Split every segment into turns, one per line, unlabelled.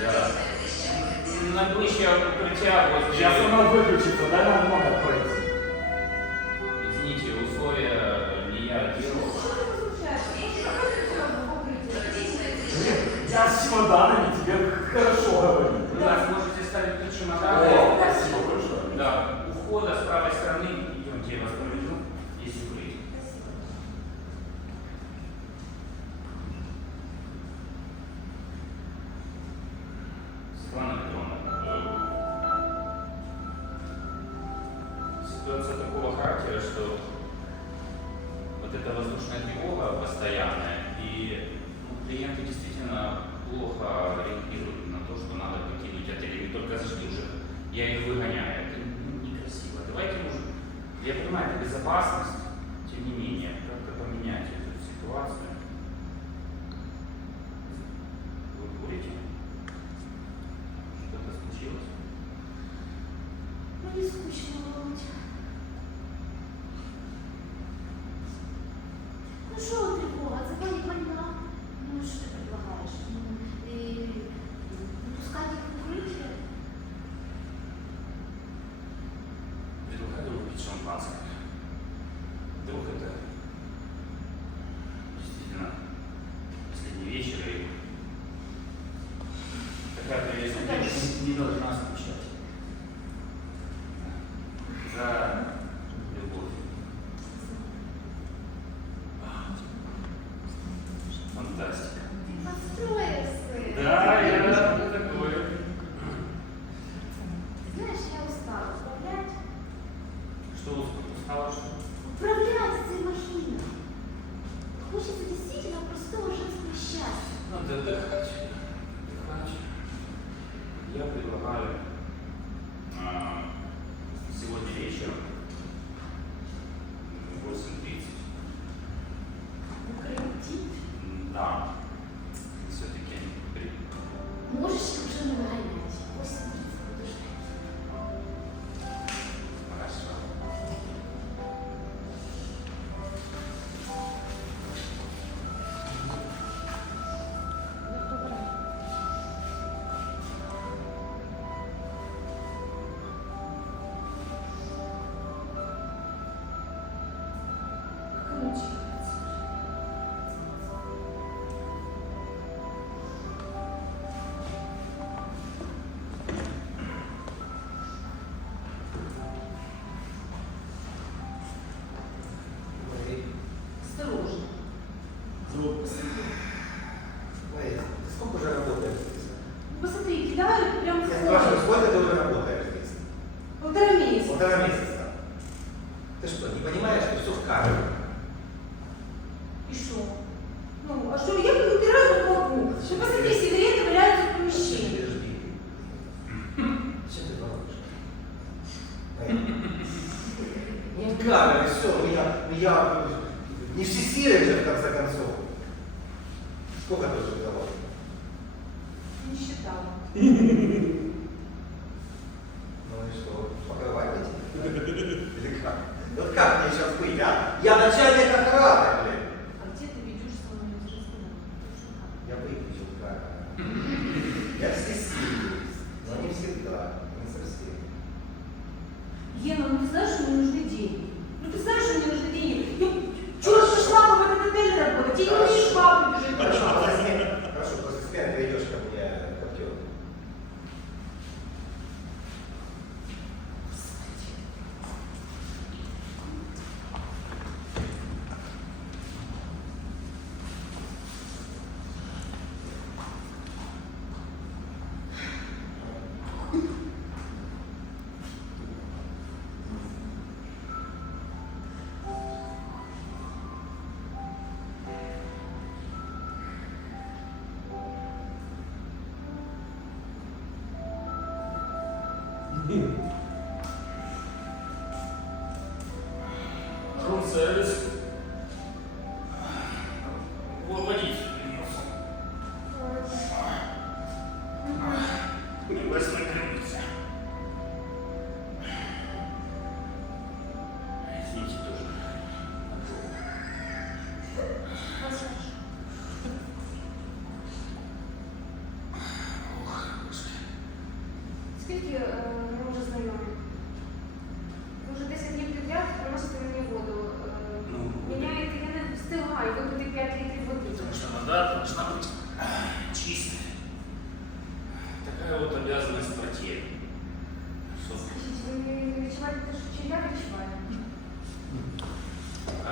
Да. Найближче укриття возле... Сейчас
оно выключится, дай нам много пройти.
Извините, условия не я делал.
Я с чемоданами тебе хорошо говорю.
Вы нас можете ставить тут О, чемоданы.
спасибо большое.
Да, у входа с правой стороны, идемте, я вас ситуация такого характера, что вот эта воздушная тревога постоянная, и ну, клиенты действительно плохо реагируют на то, что надо покинуть отель. Они только зашли уже, я их выгоняю. Это ну, некрасиво. Давайте уже, я понимаю, это безопасность, тем не менее, как-то поменять эту ситуацию.
Ну. Ну, что тревога? Звони больна. Ну, что ты предлагаешь? Ну, и пускать их в укрытие?
Предлагаю выпить шампанское. Вдруг это действительно последний вечер и девушка не должна скучать. the, the, концов. Сколько ты уже давал?
Не считала.
Ну и что, покрывать Или как? Вот как мне сейчас быть, а? Я начальник охраны,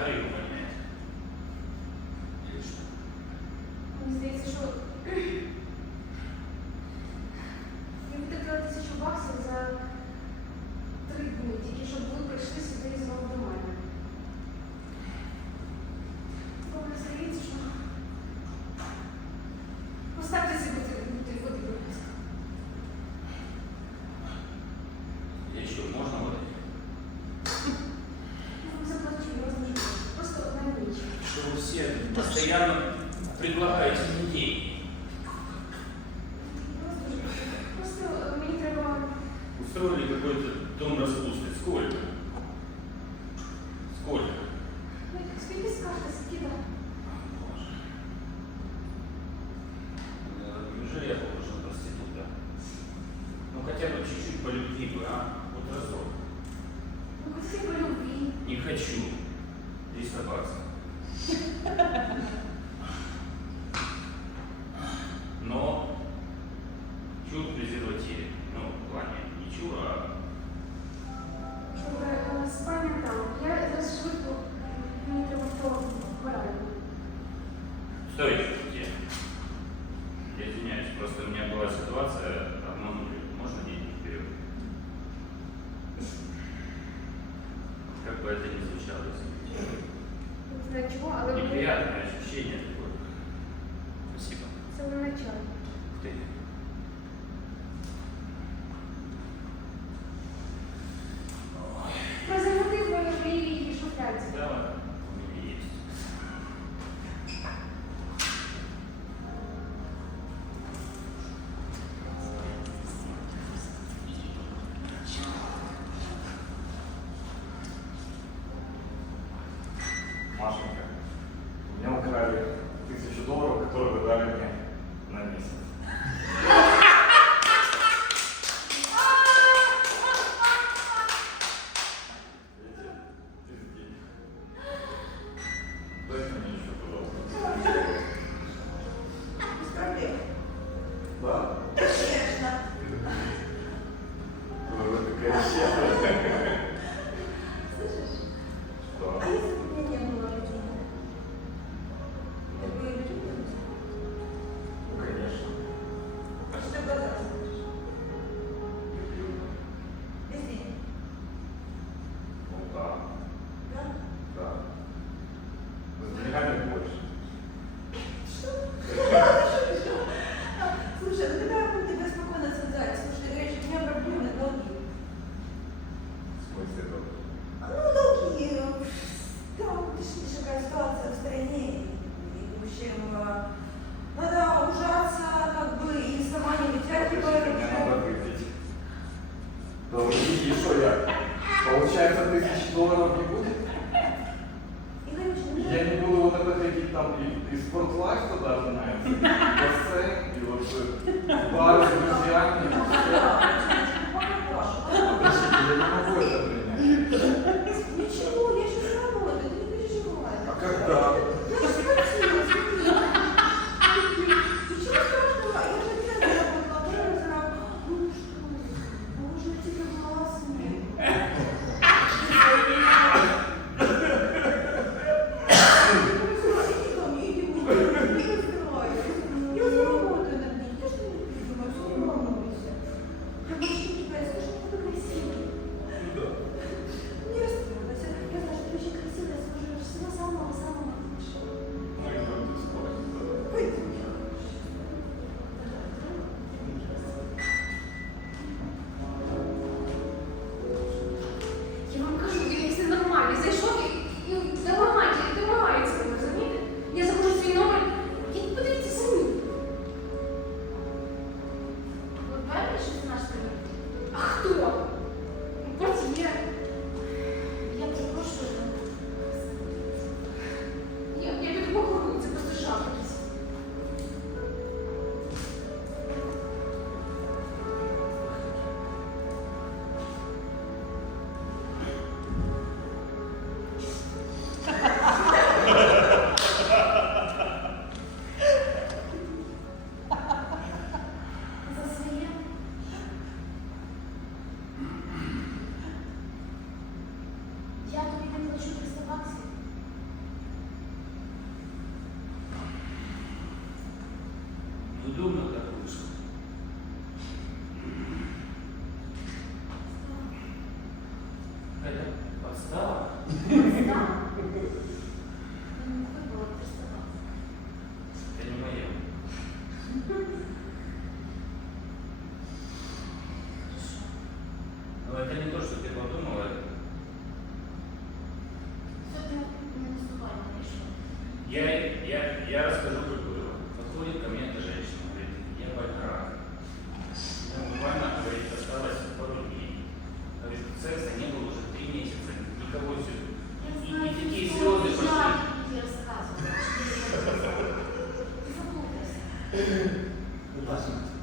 Hallelujah. что вы все постоянно предлагаете людей. поэта не случалось.
Не знаю чего, а
вы... Неприятное ощущение такое. Спасибо.
С самого начала.
Ты.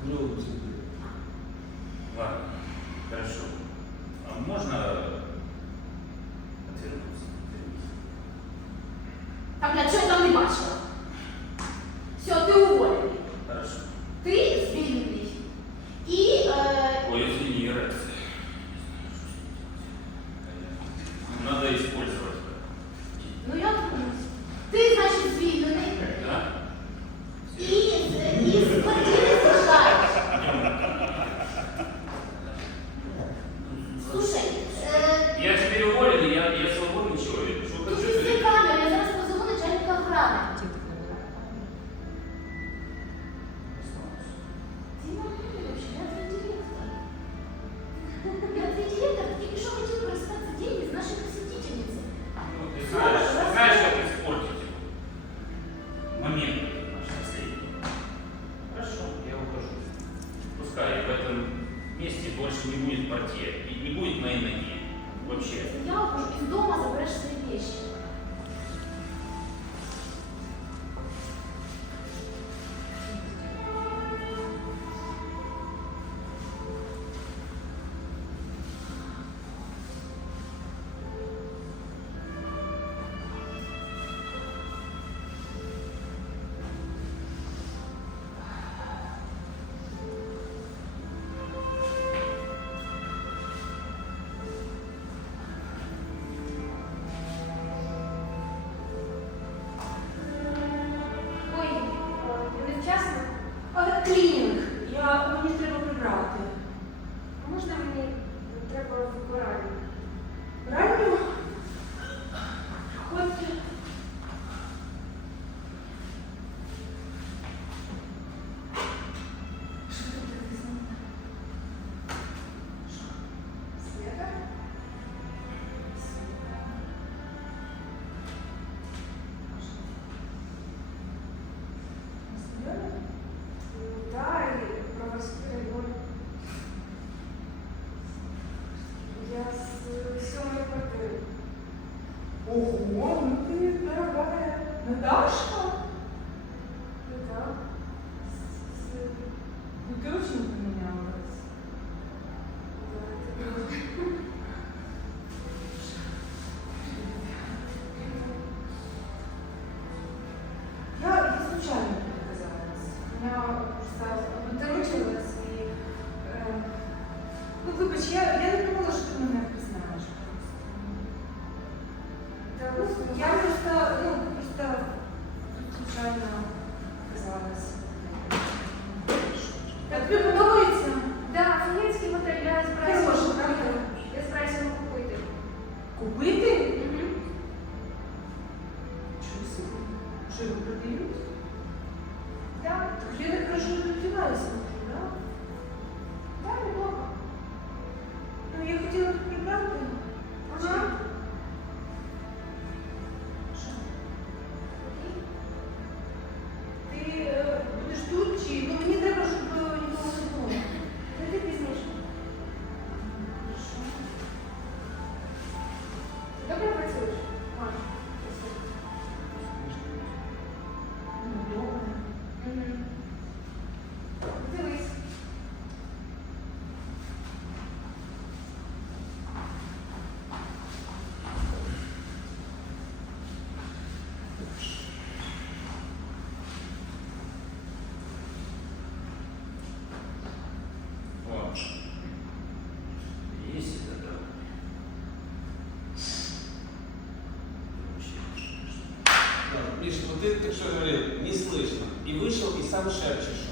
Другу. Ладно, хорошо. А можно отвернуться? отвернуться? А для чего? больше не будет портье. И не будет моей ноги. Вообще.
Я ухожу из дома, заберешь свои вещи.
Yeah.
сам шепчеш.